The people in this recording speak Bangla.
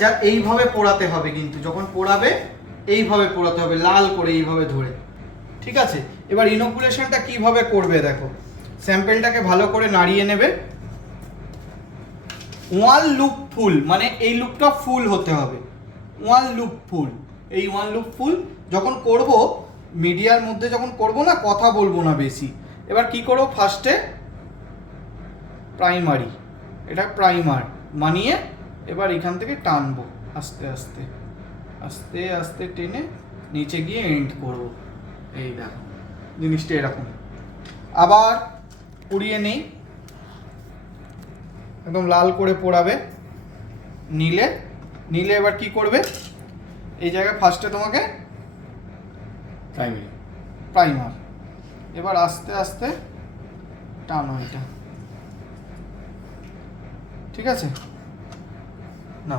যা এইভাবে পোড়াতে হবে, কিন্তু যখন পোড়াবে এইভাবে পোড়াতে হবে, লাল করে এইভাবে ধরে। ঠিক আছে, এবার ইনোকুলেশনটা কিভাবে করবে দেখো। স্যাম্পেলটাকে ভালো করে নাড়িয়ে নেবে। ওয়ান লুপ ফুল, মানে এই লুপটা ফুল হতে হবে। ওয়ান লুপ ফুল, এই ওয়ান লুপ ফুল যখন করব, মিডিয়ার মধ্যে যখন করব না, কথা বলবো না বেশি। এবার কি করব, ফার্স্টে প্রাইমারি, এটা প্রাইমার মানিয়ে এবার এখান থেকে টানবো আস্তে আস্তে আস্তে আস্তে টেনে নিচে গিয়ে এন্ড করব। এই দেখো জিনিসটা এরকম। আবার পুড়িয়ে নেই, একদম লাল করে পোড়াবে। নিলে নিলে এবার কি করবে, এই জায়গায় ফার্স্টে তোমাকে প্রাইমার, এবার আস্তে আস্তে টানো এটা। ঠিক আছে, না